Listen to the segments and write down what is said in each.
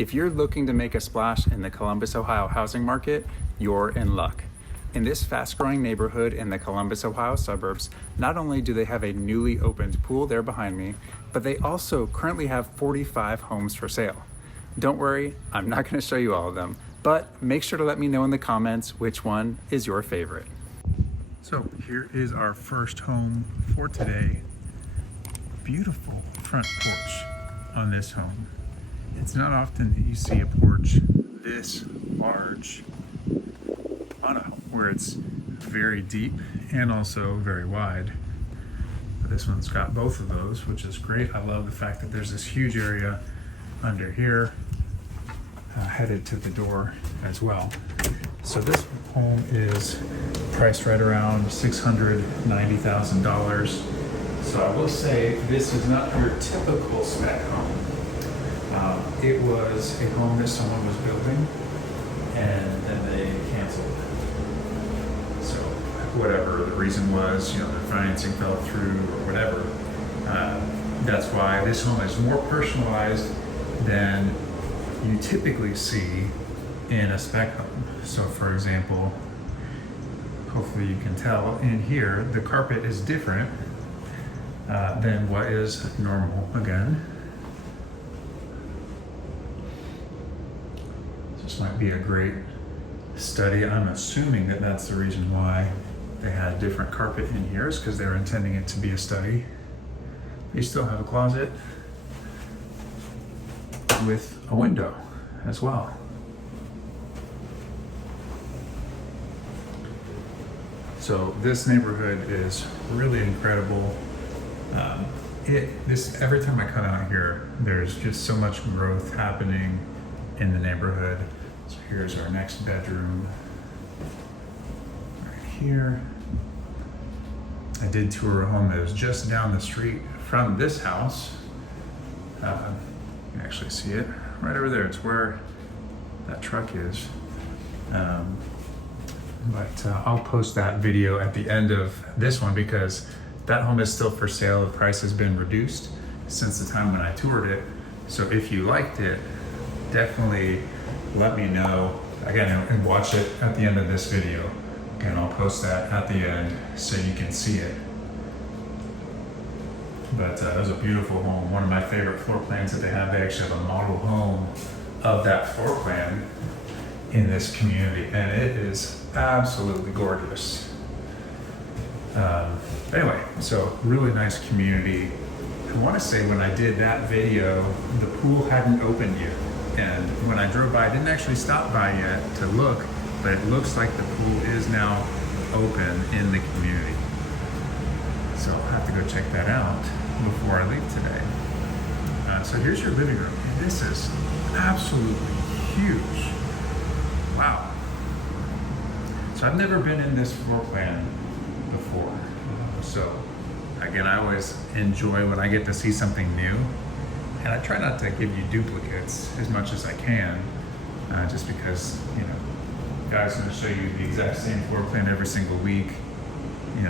If you're looking to make a splash in the Columbus, Ohio housing market, you're in luck. In this fast-growing neighborhood in the Columbus, Ohio suburbs, not only do they have a newly opened pool there behind me, but they also currently have 45 homes for sale. Don't worry, I'm not going to show you all of them, but make sure to let me know in the comments which one is your favorite. So here is our first home for today. Beautiful front porch on this home. It's not often that you see a porch this large on a home where it's very deep and also very wide. But this one's got both of those, which is great. I love the fact that there's this huge area under here headed to the door as well. So this home is priced right around $690,000. So I will say this is not your typical spec home. It was a home that someone was building and then they canceled. So whatever the reason was, their financing fell through or whatever. That's why this home is more personalized than you typically see in a spec home. So for example, hopefully you can tell in here, the carpet is different than what is normal again. This might be a great study. I'm assuming that that's the reason why they had different carpet in here, is because they're intending it to be a study. They still have a closet with a window as well. So this neighborhood is really incredible. Every time I come out here, there's just so much growth happening in the neighborhood. So here's our next bedroom right here. I did tour a home that was just down the street from this house. You can actually see it right over there. It's where that truck is. But I'll post that video at the end of this one because that home is still for sale. The price has been reduced since the time when I toured it. So if you liked it, definitely let me know again and watch it at the end of this video. And I'll post that at the end so you can see it. But that was a beautiful home. One of my favorite floor plans that they have. They actually have a model home of that floor plan in this community, and it is absolutely gorgeous. Anyway, so really nice community. I want to say when I did that video, the pool hadn't opened yet. And when I drove by, I didn't actually stop by yet to look, but it looks like the pool is now open in the community. So I'll have to go check that out before I leave today. So here's your living room. And this is absolutely huge. Wow. So I've never been in this floor plan before. So again, I always enjoy when I get to see something new. And I try not to give you duplicates as much as I can, just because, guys going to show you the exact same floor plan every single week,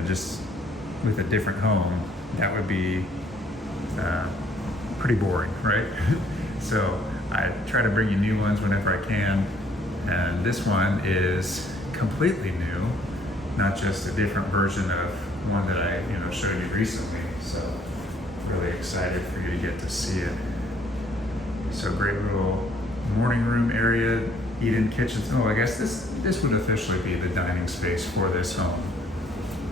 just with a different home, that would be pretty boring, right? So I try to bring you new ones whenever I can. And this one is completely new, not just a different version of one that I, showed you recently. So really excited for you to get to see it. So great little morning room area, eat-in kitchen. Oh, I guess this would officially be the dining space for this home.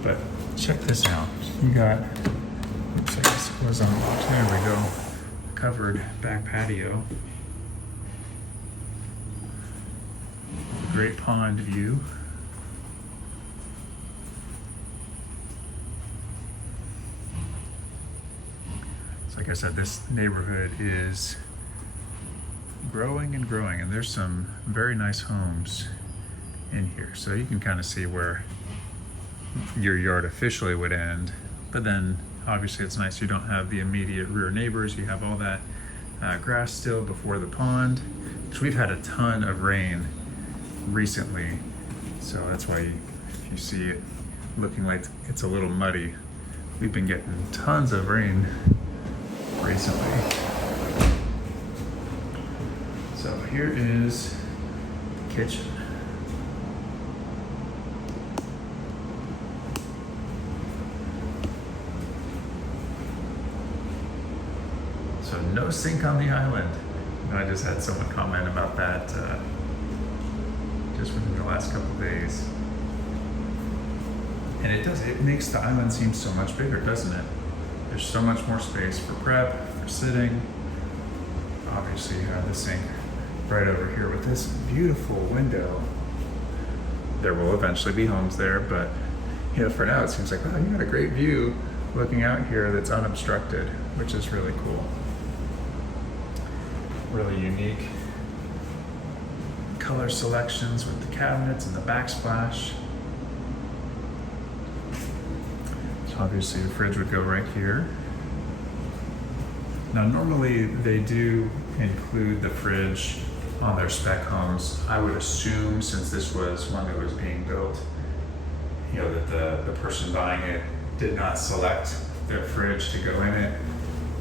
But check this out. You got, oops, I guess it was unlocked. There we go. Covered back patio. Great pond view. Like I said, this neighborhood is growing and growing, and there's some very nice homes in here. So you can kind of see where your yard officially would end, but then obviously it's nice you don't have the immediate rear neighbors. You have all that grass still before the pond, which we've had a ton of rain recently. So that's why if you see it looking like it's a little muddy, we've been getting tons of rain recently. So So here is the kitchen. So no sink on the island. I just had someone comment about that just within the last couple of days. And it makes the island seem so much bigger, doesn't it? There's so much more space for prep, for sitting. Obviously you have the sink right over here with this beautiful window. There will eventually be homes there, but you know, for now it seems like, wow, you got a great view looking out here that's unobstructed, which is really cool. Really unique color selections with the cabinets and the backsplash. So obviously the fridge would go right here. Now normally they do include the fridge on their spec homes. I would assume, since this was one that was being built, you know, that the person buying it did not select their fridge to go in it.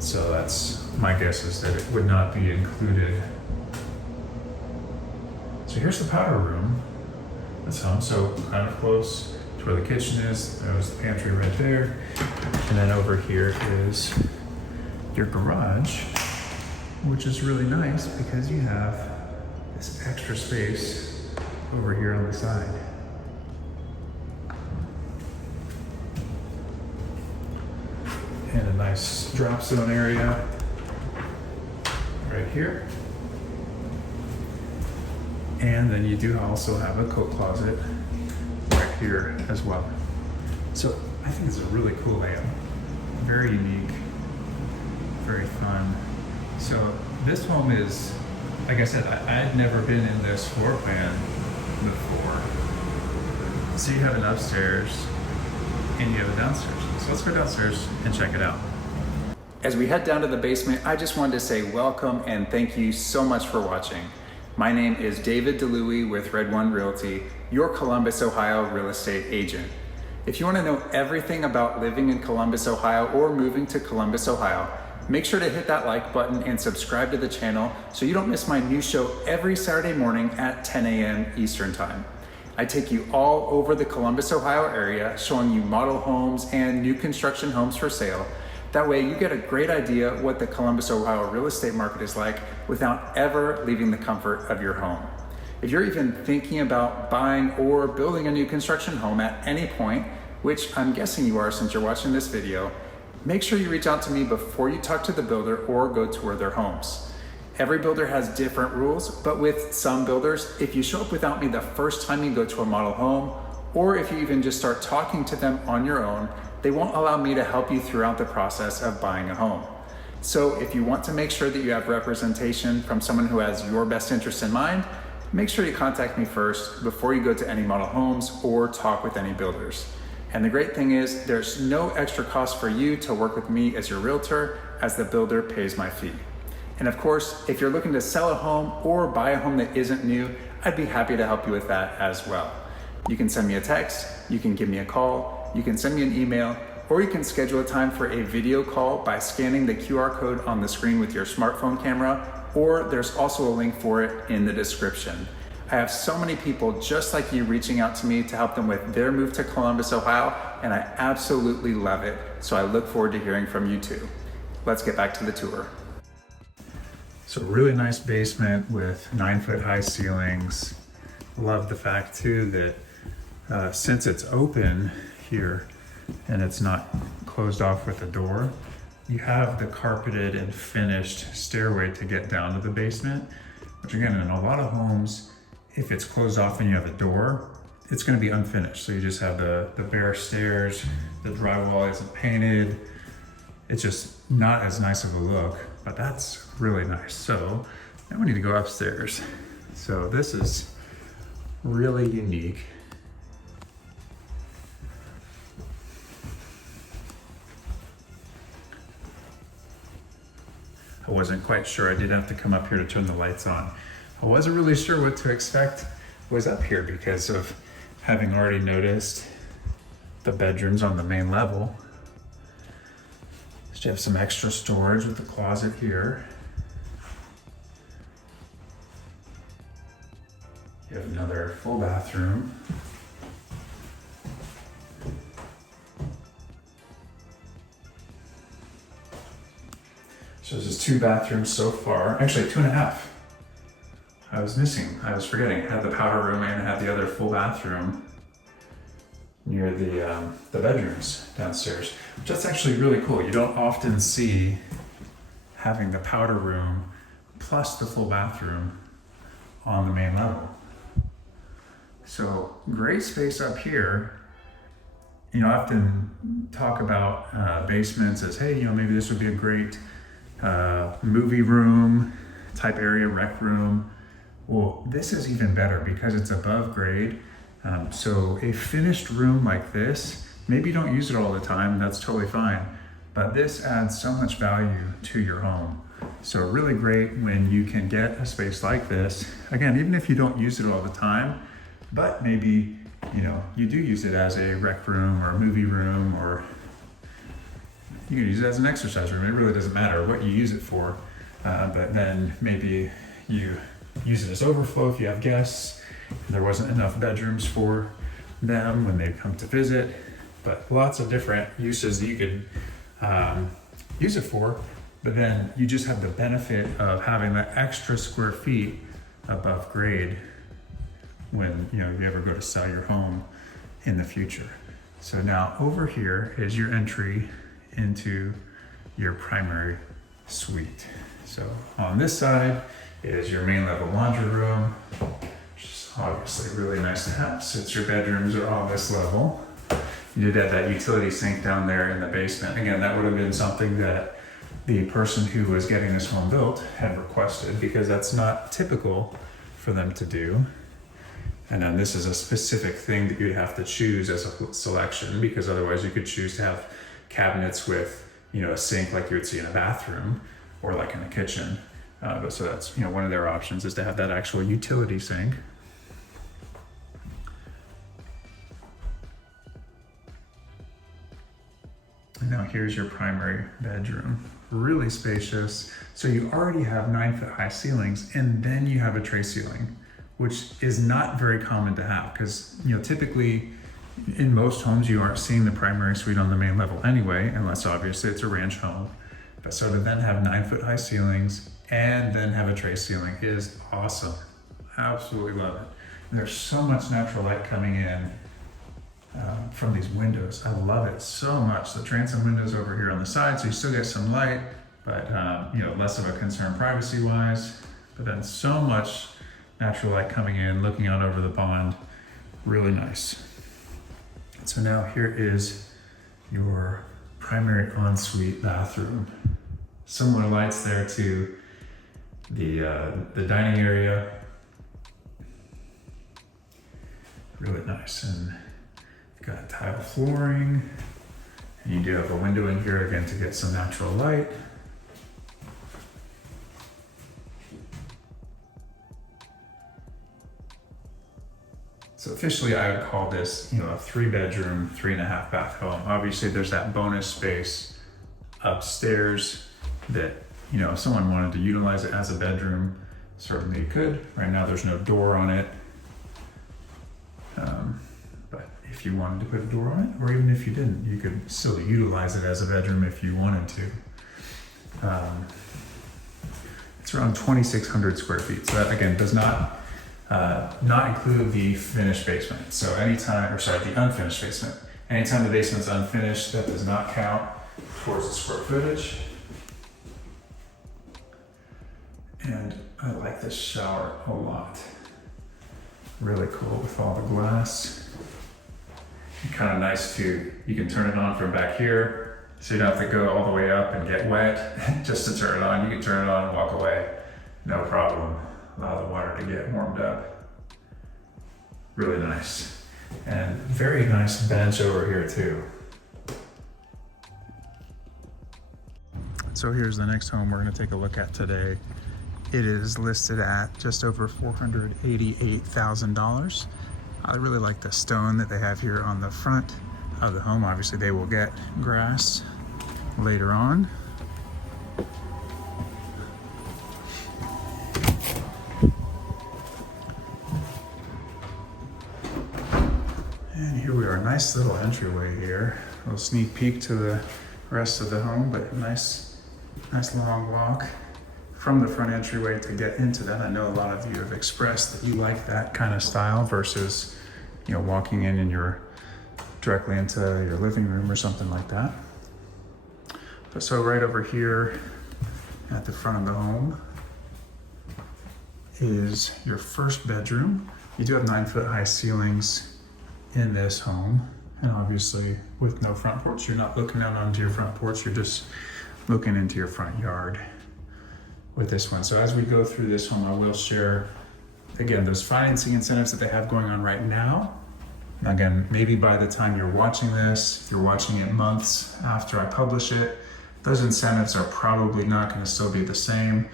So that's my guess, is that it would not be included. So here's the powder room. This home, so kind of close to where the kitchen is. There's the pantry right there. And then over here is your garage, which is really nice because you have this extra space over here on the side. And a nice drop zone area right here. And then you do also have a coat closet right here as well. So I think it's a really cool layout. Very unique, very fun. So this home is, like I said, I had never been in this floor plan before. So you have an upstairs and you have a downstairs. So let's go downstairs and check it out. As we head down to the basement, I just wanted to say welcome and thank you so much for watching. My name is David DeLuey with Red One Realty, your Columbus, Ohio real estate agent. If you want to know everything about living in Columbus, Ohio or moving to Columbus, Ohio, make sure to hit that like button and subscribe to the channel so you don't miss my new show every Saturday morning at 10 a.m. Eastern Time. I take you all over the Columbus, Ohio area, showing you model homes and new construction homes for sale. That way you get a great idea what the Columbus, Ohio real estate market is like without ever leaving the comfort of your home. If you're even thinking about buying or building a new construction home at any point, which I'm guessing you are since you're watching this video, make sure you reach out to me before you talk to the builder or go tour their homes. Every builder has different rules, but with some builders, if you show up without me the first time you go to a model home, or if you even just start talking to them on your own, they won't allow me to help you throughout the process of buying a home. So if you want to make sure that you have representation from someone who has your best interest in mind, make sure you contact me first before you go to any model homes or talk with any builders. And the great thing is there's no extra cost for you to work with me as your realtor, as the builder pays my fee. And of course, if you're looking to sell a home or buy a home that isn't new, I'd be happy to help you with that as well. You can send me a text, you can give me a call, you can send me an email, or you can schedule a time for a video call by scanning the QR code on the screen with your smartphone camera, or there's also a link for it in the description. I have so many people just like you reaching out to me to help them with their move to Columbus, Ohio, and I absolutely love it. So I look forward to hearing from you too. Let's get back to the tour. So really nice basement with 9-foot high ceilings. Love the fact too that since it's open here and it's not closed off with a door, you have the carpeted and finished stairway to get down to the basement, which again, in a lot of homes, if it's closed off and you have a door, it's gonna be unfinished. So you just have the bare stairs, the drywall isn't painted. It's just not as nice of a look, but that's really nice. So now we need to go upstairs. So this is really unique. I wasn't quite sure. I did have to come up here to turn the lights on. I wasn't really sure what to expect was up here because of having already noticed the bedrooms on the main level. So you have some extra storage with the closet here. You have another full bathroom. So this is 2 bathrooms so far. Actually 2.5. I was forgetting. I had the powder room and I had the other full bathroom near the bedrooms downstairs, which that's actually really cool. You don't often see having the powder room plus the full bathroom on the main level. So great space up here. You know, I often talk about basements as, hey, you know, maybe this would be a great movie room type area, rec room. Well, this is even better because it's above grade. So a finished room like this, maybe you don't use it all the time, and that's totally fine, but this adds so much value to your home. So really great when you can get a space like this. Again, even if you don't use it all the time, but maybe, you know, you do use it as a rec room or a movie room, or you can use it as an exercise room. It really doesn't matter what you use it for, but then maybe you use it as overflow if you have guests. There wasn't enough bedrooms for them when they come to visit, but lots of different uses you could use it for. But then you just have the benefit of having that extra square feet above grade when, you know, you ever go to sell your home in the future. So now over here is your entry into your primary suite. So on this side is your main level laundry room, which is obviously really nice to have since your bedrooms are on this level. You did have that utility sink down there in the basement. Again, that would have been something that the person who was getting this home built had requested, because that's not typical for them to do. And then this is a specific thing that you'd have to choose as a selection, because otherwise you could choose to have cabinets with, you know, a sink like you would see in a bathroom or like in a kitchen. But so that's, you know, one of their options is to have that actual utility sink. And now here's your primary bedroom. Really spacious. So you already have 9-foot high ceilings, and then you have a tray ceiling, which is not very common to have, because, you know, typically in most homes you aren't seeing the primary suite on the main level anyway, unless obviously it's a ranch home. But so to then have 9-foot high ceilings and then have a tray ceiling is awesome. Absolutely love it. And there's so much natural light coming in from these windows. I love it so much. The transom windows over here on the side, so you still get some light, but you know, less of a concern privacy wise. But then so much natural light coming in, looking out over the pond. Really nice. So now here is your primary ensuite bathroom. Similar lights there to the dining area. Really nice. And you've got tile flooring. And you do have a window in here again to get some natural light. So officially I would call this, you know, a 3-bedroom, 3.5 bath home. Obviously there's that bonus space upstairs that, you know, if someone wanted to utilize it as a bedroom, certainly you could. Right now there's no door on it. But if you wanted to put a door on it, or even if you didn't, you could still utilize it as a bedroom if you wanted to. It's around 2,600 square feet. So that again does not include the finished basement. So the unfinished basement. Anytime the basement's unfinished, that does not count towards the square footage. And I like this shower a lot. Really cool with all the glass. Kind of nice too. You can turn it on from back here, so you don't have to go all the way up and get wet just to turn it on. You can turn it on and walk away, no problem. Allow the water to get warmed up. Really nice. And very nice bench over here too. So here's the next home we're going to take a look at today. It is listed at just over $488,000. I really like the stone that they have here on the front of the home. Obviously they will get grass later on. nice little entryway here. A little sneak peek to the rest of the home, but nice long walk from the front entryway to get into that. I know a lot of you have expressed that you like that kind of style versus, walking in and you're directly into your living room or something like that. But so right over here at the front of the home is your first bedroom. You do have 9-foot high ceilings in this home. And obviously with no front porch, you're not looking out onto your front porch, you're just looking into your front yard with this one. So as we go through this home, I will share, again, those financing incentives that they have going on right now. Again, maybe by the time you're watching this, if you're watching it months after I publish it, those incentives are probably not going to still be the same.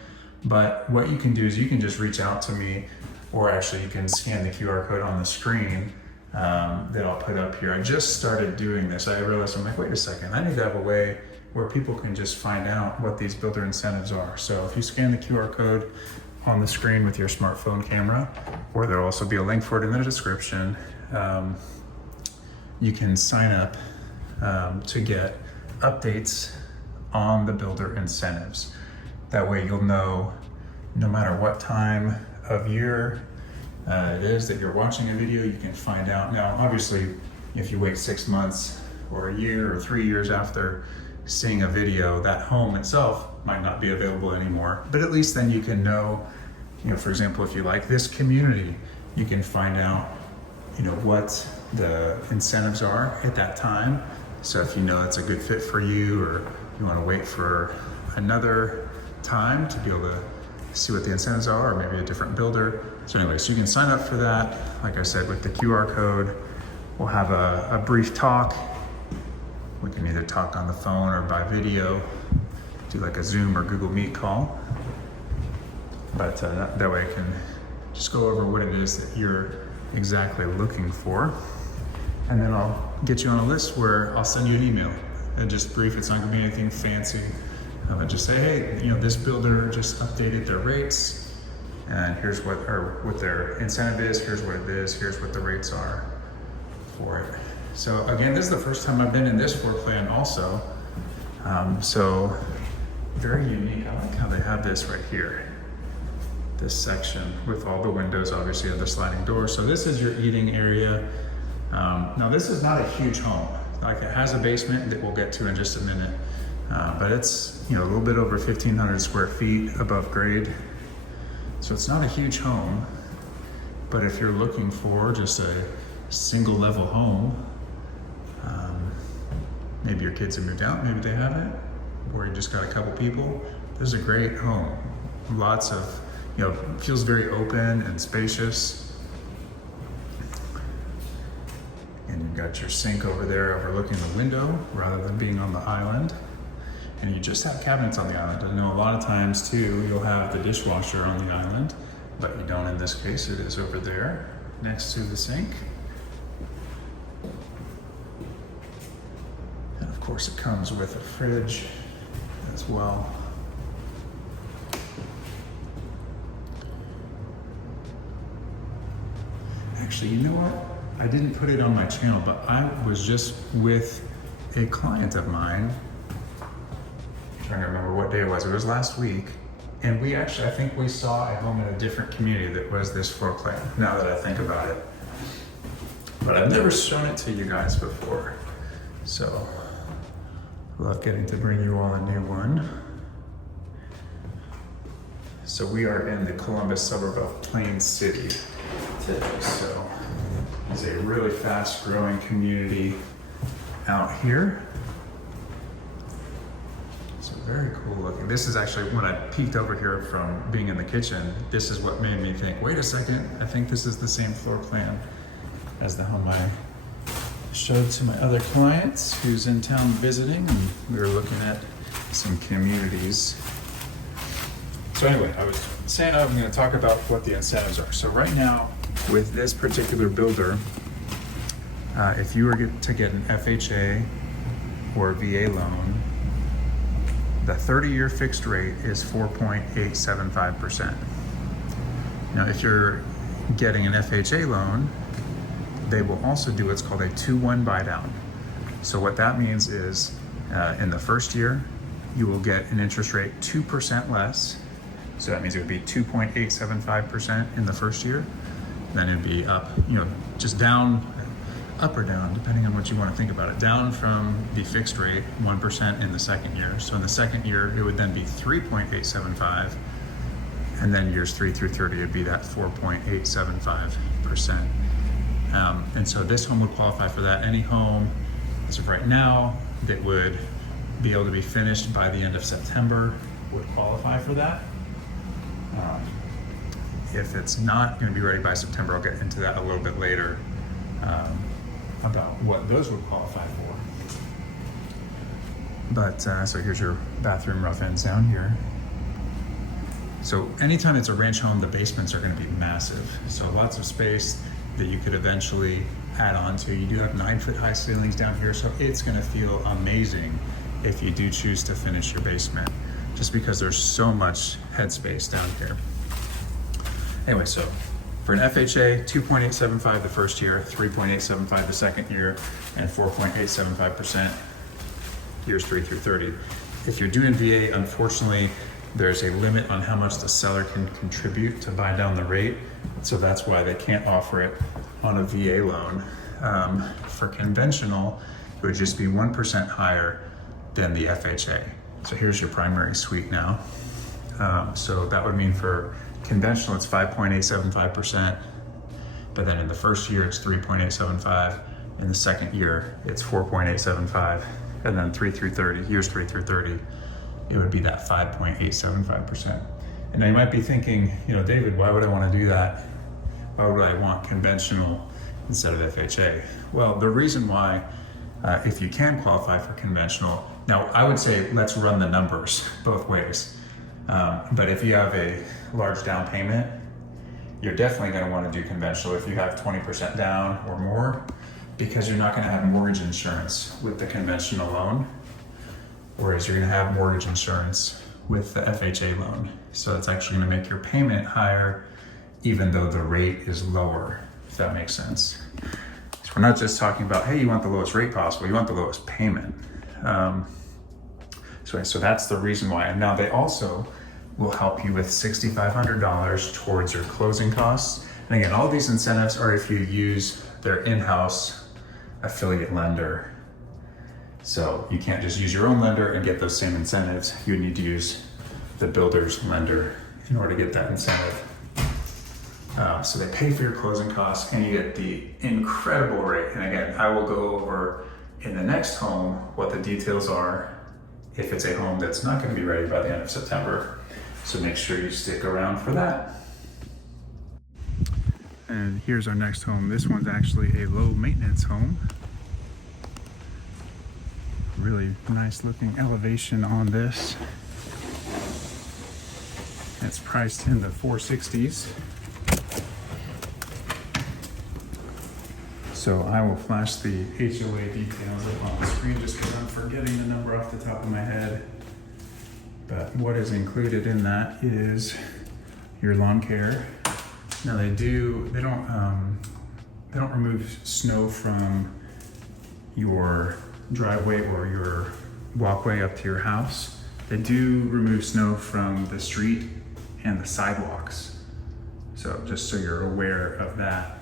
But what you can do is you can just reach out to me, or actually you can scan the QR code on the screen that I'll put up here. I just started doing this. I realized, I'm like, wait a second, I need to have a way where people can just find out what these builder incentives are. So if you scan the QR code on the screen with your smartphone camera, or there'll also be a link for it in the description, you can sign up to get updates on the builder incentives. That way you'll know no matter what time of year it is that you're watching a video, you can find out. Now, obviously, if you wait 6 months or a year or 3 years after seeing a video, that home itself might not be available anymore. But at least then you can know, for example, if you like this community, you can find out, what the incentives are at that time. So if you know it's a good fit for you, or you want to wait for another time to be able to see what the incentives are, or maybe a different builder. So anyway, so you can sign up for that. Like I said, with the QR code, we'll have a brief talk. We can either talk on the phone or by video, do like a Zoom or Google Meet call. But that way I can just go over what it is that you're exactly looking for. And then I'll get you on a list where I'll send you an email. And just brief, it's not gonna be anything fancy. I'll just say, hey, this builder just updated their rates, and here's what their incentive is, here's what it is, here's what the rates are for it. So again, this is the first time I've been in this floor plan also. So very unique. I like how they have this right here. This section with all the windows, obviously, and the sliding door. So this is your eating area. Now this is not a huge home. Like, it has a basement that we'll get to in just a minute. But it's a little bit over 1,500 square feet above grade. So it's not a huge home, but if you're looking for just a single level home, maybe your kids have moved out, maybe they haven't, or you just got a couple people, this is a great home. Lots of, feels very open and spacious. And you've got your sink over there overlooking the window rather than being on the island. And you just have cabinets on the island. I know a lot of times too, you'll have the dishwasher on the island, but you don't in this case. It is over there next to the sink. And of course it comes with a fridge as well. Actually, you know what? I didn't put it on my channel, but I was just with a client of mine. I'm trying to remember what day it was. It was last week. And we actually, I think we saw a home in a different community that was this floor plan, now that I think about it. But I've never shown it to you guys before. So, love getting to bring you all a new one. So we are in the Columbus suburb of Plain City today. So it's a really fast growing community out here. So very cool looking. This is actually, when I peeked over here from being in the kitchen, this is what made me think, wait a second, I think this is the same floor plan as the home I showed to my other clients who's in town visiting, and we were looking at some communities. So anyway, I was saying I'm going to talk about what the incentives are. So right now, with this particular builder, if you were to get an FHA or a VA loan, the 30-year fixed rate is 4.875%. Now, if you're getting an FHA loan, they will also do what's called a 2-1 buy down. So what that means is in the first year, you will get an interest rate 2% less. So that means it would be 2.875% in the first year. Then it'd be up, just down, up or down, depending on what you want to think about it. Down from the fixed rate, 1% in the second year. So in the second year, it would then be 3.875. And then years 3 through 30 would be that 4.875%. And so this home would qualify for that. Any home, as of right now, that would be able to be finished by the end of September would qualify for that. If it's not going to be ready by September, I'll get into that a little bit later about what those would qualify for. But so here's your bathroom rough ends down here. So anytime it's a ranch home, the basements are going to be massive. So lots of space that you could eventually add on to. You do have 9-foot high ceilings down here, so it's going to feel amazing if you do choose to finish your basement, just because there's so much headspace down here. Anyway, so for an FHA, 2.875 the first year, 3.875 the second year, and 4.875% years 3 through 30. If you're doing VA, unfortunately, there's a limit on how much the seller can contribute to buy down the rate. So that's why they can't offer it on a VA loan. For conventional, it would just be 1% higher than the FHA. So here's your primary suite now. So that would mean for conventional, it's 5.875%, but then in the first year, it's 3.875. In the second year, it's 4.875. And then 3 through 30, years 3 through 30, it would be that 5.875%. And now you might be thinking, David, why would I want to do that? Why would I want conventional instead of FHA? Well, the reason why, if you can qualify for conventional, now I would say let's run the numbers both ways. But if you have a large down payment, you're definitely going to want to do conventional if you have 20% down or more, because you're not going to have mortgage insurance with the conventional loan, whereas you're going to have mortgage insurance with the FHA loan. So it's actually going to make your payment higher even though the rate is lower, if that makes sense. So we're not just talking about, hey, you want the lowest rate possible, you want the lowest payment. So that's the reason why. And now they also will help you with $6,500 towards your closing costs. And again, all these incentives are if you use their in-house affiliate lender. So you can't just use your own lender and get those same incentives. You need to use the builder's lender in order to get that incentive. So they pay for your closing costs and you get the incredible rate. And again, I will go over in the next home what the details are if it's a home that's not going to be ready by the end of September. So make sure you stick around for that. And here's our next home. This one's actually a low maintenance home. Really nice looking elevation on this. It's priced in the 460s. So I will flash the HOA details up on the screen just because I'm forgetting the number off the top of my head. But what is included in that is your lawn care. Now they don't remove snow from your driveway or your walkway up to your house. They do remove snow from the street and the sidewalks. So just so you're aware of that.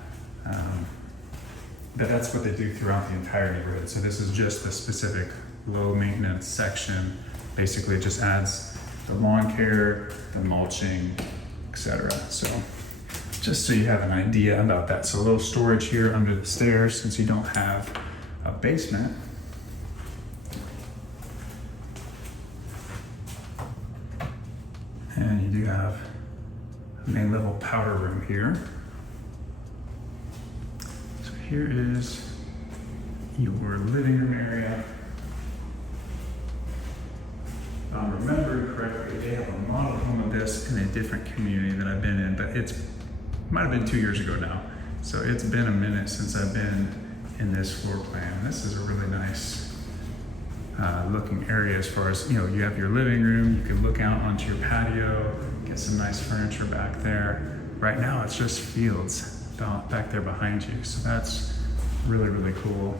But that's what they do throughout the entire neighborhood. So this is just the specific low maintenance section. Basically it just adds the lawn care, the mulching, etc. So just so you have an idea about that. So a little storage here under the stairs since you don't have a basement. And you do have a main level powder room here. So here is your living room area. If I'm remembering correctly, they have a model home of this in a different community that I've been in, but it might have been 2 years ago now. So it's been a minute since I've been in this floor plan. This is a really nice looking area as far as, you have your living room, you can look out onto your patio, get some nice furniture back there. Right now it's just fields back there behind you. So that's Really, really cool.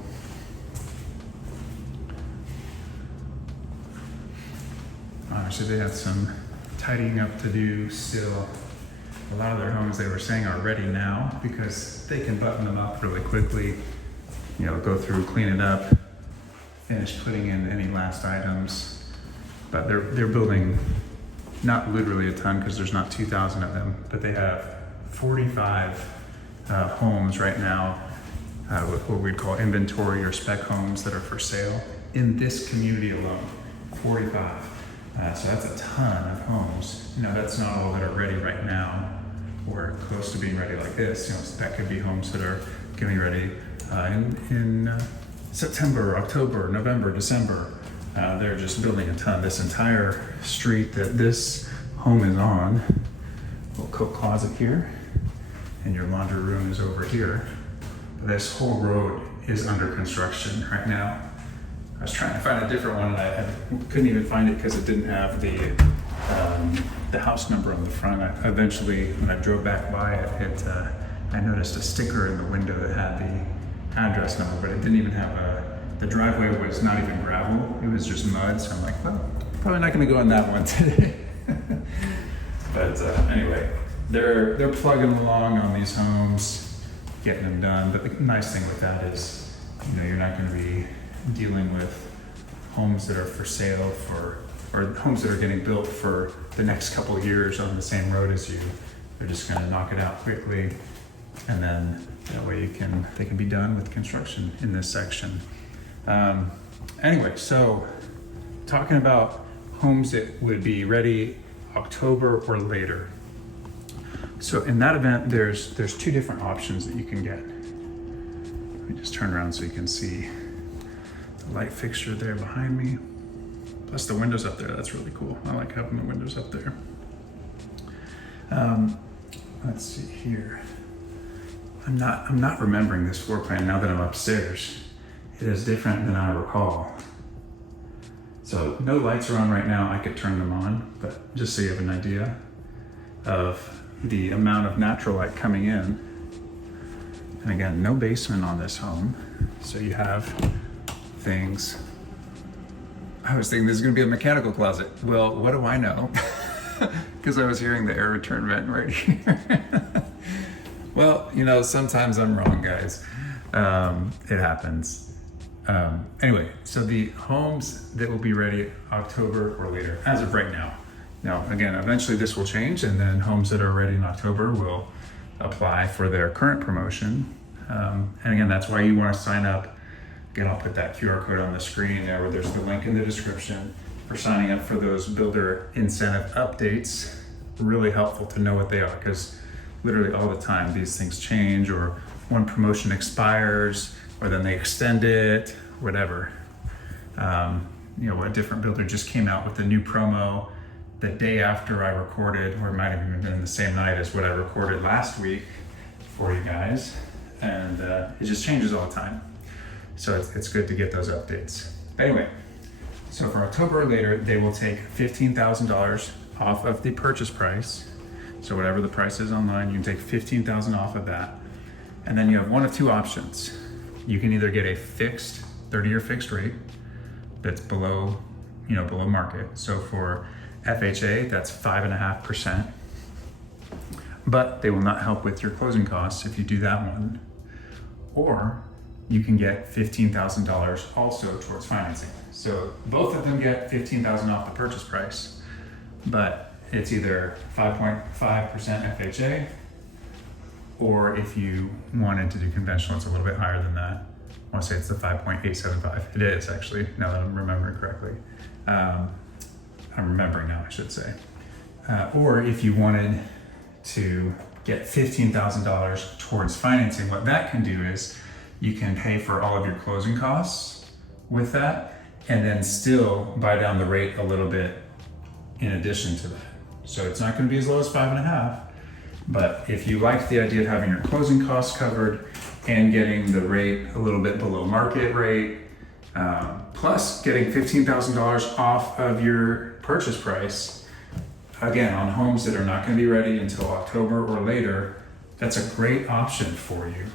So they have some tidying up to do still. A lot of their homes, they were saying, are ready now because they can button them up really quickly, you know, go through, clean it up, finish putting in any last items. But they're building not literally a ton because there's not 2,000 of them, but they have 45 homes right now, what we'd call inventory or spec homes that are for sale in this community alone. 45. So that's a ton of homes. You know, that's not all that are ready right now or close to being ready like this. You know, so that could be homes that are getting ready in September, October, November, December. They're just building a ton. This entire street that this home is on, little coat closet here, and your laundry room is over here. This whole road is under construction right now. I was trying to find a different one, and I couldn't even find it because it didn't have the house number on the front. Eventually, when I drove back by it, I noticed a sticker in the window that had the address number, but it didn't even have the driveway was not even gravel. It was just mud. So I'm like, well, probably not going to go in that one today. But anyway, they're plugging along on these homes, getting them done. But the nice thing with that is, you know, you're not going to be dealing with homes that are for sale or homes that are getting built for the next couple of years on the same road as you. They're just going to knock it out quickly, and then that way they can be done with construction in this section. Anyway, so talking about homes that would be ready October or later. So in that event, there's two different options that you can get. Let me just turn around so you can see the light fixture there behind me. Plus the windows up there, that's really cool. I like having the windows up there. Let's see here. I'm not remembering this floor plan now that I'm upstairs. It is different than I recall. So no lights are on right now. I could turn them on, but just so you have an idea of the amount of natural light coming in. And again, no basement on this home. So you have things. I was thinking this is gonna be a mechanical closet. Well, what do I know? Because I was hearing the air return vent right here. Well, you know, sometimes I'm wrong, guys. It happens. Anyway, so the homes that will be ready October or later, as of right now. Now, again, eventually this will change, and then homes that are ready in October will apply for their current promotion. And again, that's why you want to sign up. Again, I'll put that QR code on the screen there, where there's the link in the description for signing up for those builder incentive updates. Really helpful to know what they are, because literally all the time these things change, or one promotion expires, or then they extend it, whatever. You know, a different builder just came out with a new promo the day after I recorded, or it might have even been the same night as what I recorded last week for you guys. And it just changes all the time. So it's good to get those updates. Anyway, so for October or later, they will take $15,000 off of the purchase price. So whatever the price is online, you can take $15,000 off of that. And then you have one of two options. You can either get a fixed 30-year fixed rate that's below market. So for FHA, that's 5.5%. But they will not help with your closing costs if you do that one. Or you can get $15,000 also towards financing. So both of them get $15,000 off the purchase price, but it's either 5.5% FHA, or if you wanted to do conventional, it's a little bit higher than that. I want to say it's the 5.875. It is actually, now that I'm remembering correctly. I'm remembering now, I should say. Or if you wanted to get $15,000 towards financing, what that can do is you can pay for all of your closing costs with that, and then still buy down the rate a little bit in addition to that. So it's not going to be as low as 5.5, but if you like the idea of having your closing costs covered and getting the rate a little bit below market rate, plus getting $15,000 off of your purchase price, again, on homes that are not going to be ready until October or later, that's a great option for you.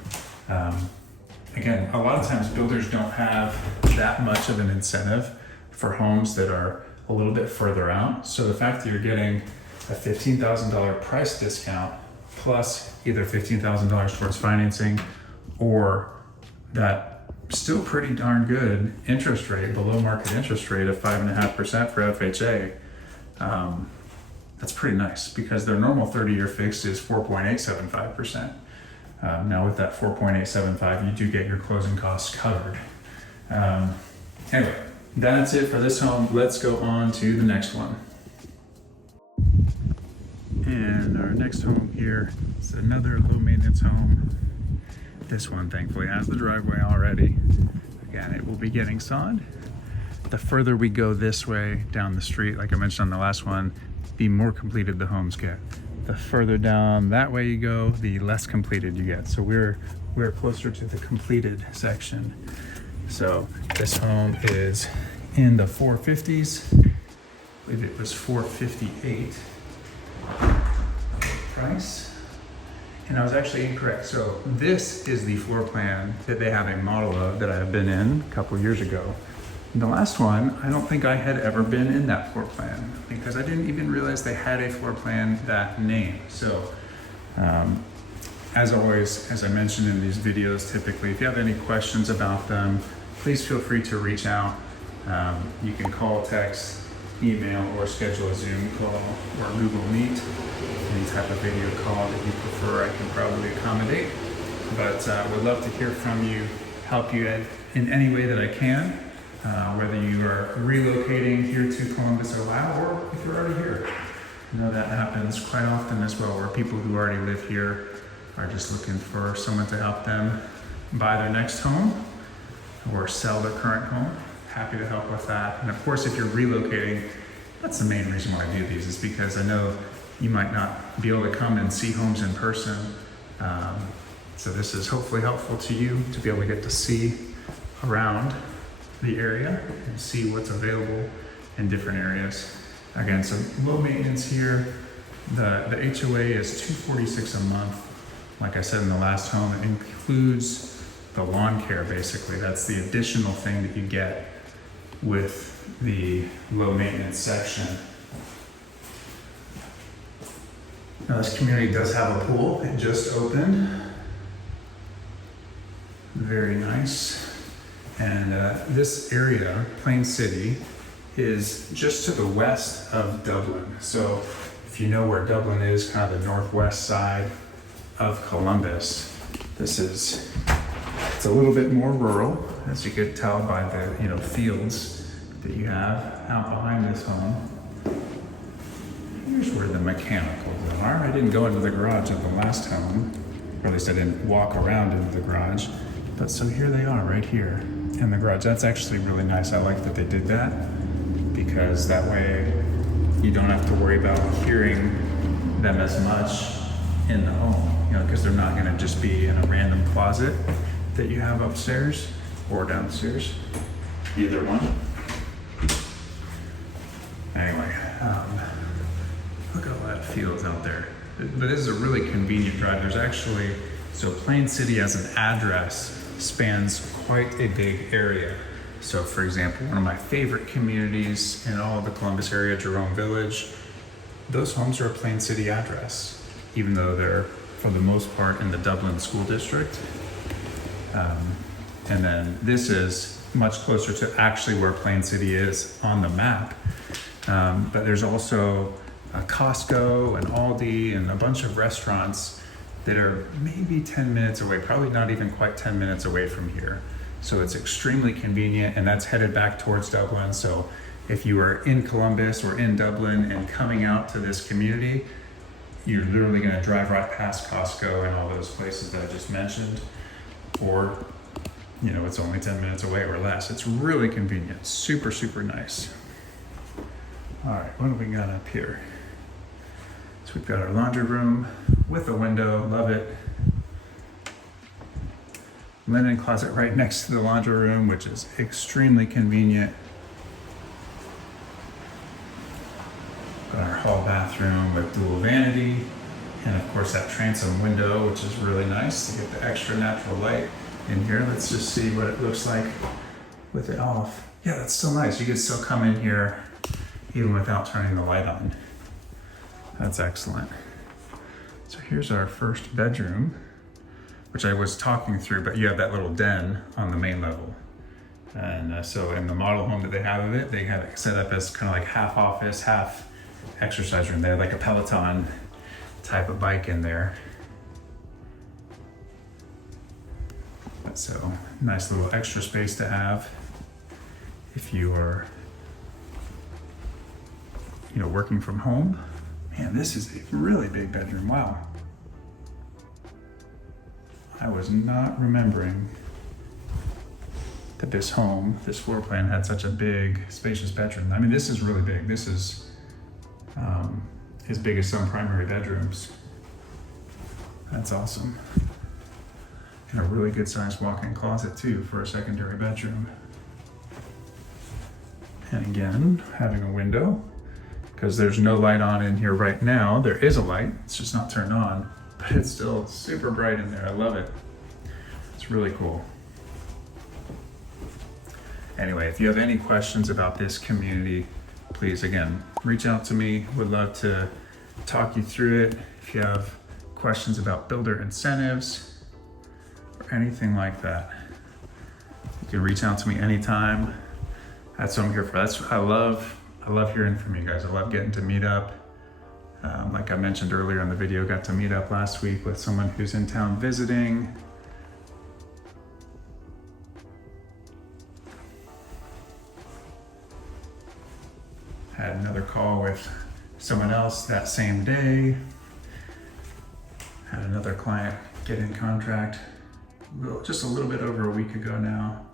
Again, a lot of times builders don't have that much of an incentive for homes that are a little bit further out. So the fact that you're getting a $15,000 price discount plus either $15,000 towards financing or that still pretty darn good interest rate, below market interest rate of 5.5% for FHA, that's pretty nice because their normal 30-year fixed is 4.875%. Now with that 4.875, you do get your closing costs covered. Anyway, that's it for this home. Let's go on to the next one. And our next home here is another low maintenance home. This one thankfully has the driveway already. Again, it will be getting sod. The further we go this way down the street, like I mentioned on the last one, the more completed the homes get. The further down that way you go, the less completed you get. So we're closer to the completed section. So this home is in the 450s. I believe it was 458 price. And I was actually incorrect. So this is the floor plan that they have a model of that I've been in a couple years ago. The last one, I don't think I had ever been in that floor plan because I didn't even realize they had a floor plan that name. So, as always, as I mentioned in these videos, typically, if you have any questions about them, please feel free to reach out. You can call, text, email, or schedule a Zoom call or Google Meet. Any type of video call that you prefer, I can probably accommodate. But would love to hear from you, help you in any way that I can. Whether you are relocating here to Columbus, Ohio, or if you're already here. I know that happens quite often as well, where people who already live here are just looking for someone to help them buy their next home or sell their current home. Happy to help with that. And of course, if you're relocating, that's the main reason why I do these, is because I know you might not be able to come and see homes in person. So this is hopefully helpful to you to be able to get to see around the area and see what's available in different areas. Again, so low maintenance here. The HOA is $246 a month. Like I said in the last home, it includes the lawn care basically. That's the additional thing that you get with the low maintenance section. Now this community does have a pool. It just opened. Very nice. And this area, Plain City, is just to the west of Dublin. So if you know where Dublin is, kind of the northwest side of Columbus, it's a little bit more rural, as you could tell by the fields that you have out behind this home. Here's where the mechanicals are. I didn't go into the garage at the last home, or at least I didn't walk around into the garage. But so here they are right here in the garage. That's actually really nice. I like that they did that because that way you don't have to worry about hearing them as much in the home, because they're not gonna just be in a random closet that you have upstairs or downstairs, either one. Anyway, look at all that fields out there. But this is a really convenient drive. There's actually, so Plain City as an address spans quite a big area. So for example, one of my favorite communities in all of the Columbus area, Jerome Village, those homes are a Plain City address, even though they're for the most part in the Dublin School District. And then this is much closer to actually where Plain City is on the map. But there's also a Costco and Aldi and a bunch of restaurants that are maybe 10 minutes away, probably not even quite 10 minutes away from here. So it's extremely convenient, and that's headed back towards Dublin. So if you are in Columbus or in Dublin and coming out to this community, you're literally gonna drive right past Costco and all those places that I just mentioned, or it's only 10 minutes away or less. It's really convenient, super, super nice. All right, what do we got up here? So we've got our laundry room with a window, love it. Linen closet right next to the laundry room, which is extremely convenient. Got our hall bathroom with dual vanity, and of course that transom window, which is really nice to get the extra natural light in here. Let's just see what it looks like with it off. Yeah, that's still nice. You can still come in here even without turning the light on. That's excellent. So here's our first bedroom, which I was talking through, but you have that little den on the main level. And so in the model home that they have of it, they have it set up as kind of like half office, half exercise room. They have like a Peloton type of bike in there. So nice little extra space to have if you are, you know, working from home. Man, this is a really big bedroom. Wow. I was not remembering that this home, this floor plan had such a big, spacious bedroom. I mean, this is really big. This is as big as some primary bedrooms. That's awesome. And a really good sized walk-in closet too for a secondary bedroom. And again, having a window, because there's no light on in here right now. There is a light, it's just not turned on, but it's still super bright in there. I love it. It's really cool. Anyway, if you have any questions about this community, please, again, reach out to me. Would love to talk you through it. If you have questions about builder incentives or anything like that, you can reach out to me anytime. That's what I'm here for. I love hearing from you guys. I love getting to meet up. Like I mentioned earlier in the video, got to meet up last week with someone who's in town visiting. Had another call with someone else that same day. Had another client get in contract just a little bit over a week ago now.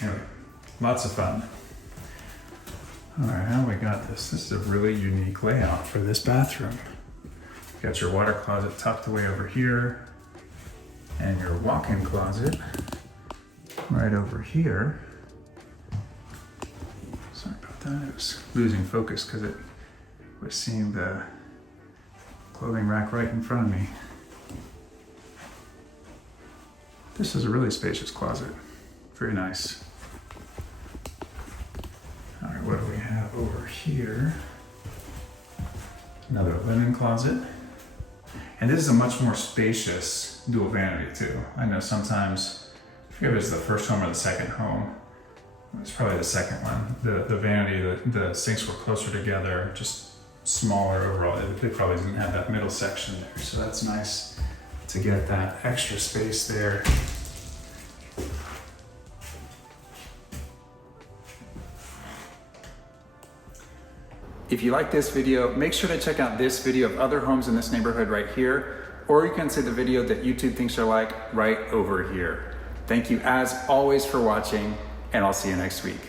Anyway, lots of fun. All right, how we got this? This is a really unique layout for this bathroom. You got your water closet tucked away over here and your walk-in closet right over here. Sorry about that, it was losing focus because it was seeing the clothing rack right in front of me. This is a really spacious closet, very nice. All right, what do we have over here? Another linen closet. And this is a much more spacious dual vanity too. I know sometimes, I forget if it's the first home or the second home. It's probably the second one. The vanity, the sinks were closer together, just smaller overall. It probably didn't have that middle section there. So that's nice to get that extra space there. If you like this video, make sure to check out this video of other homes in this neighborhood right here, or you can see the video that YouTube thinks you'll like right over here. Thank you as always for watching, and I'll see you next week.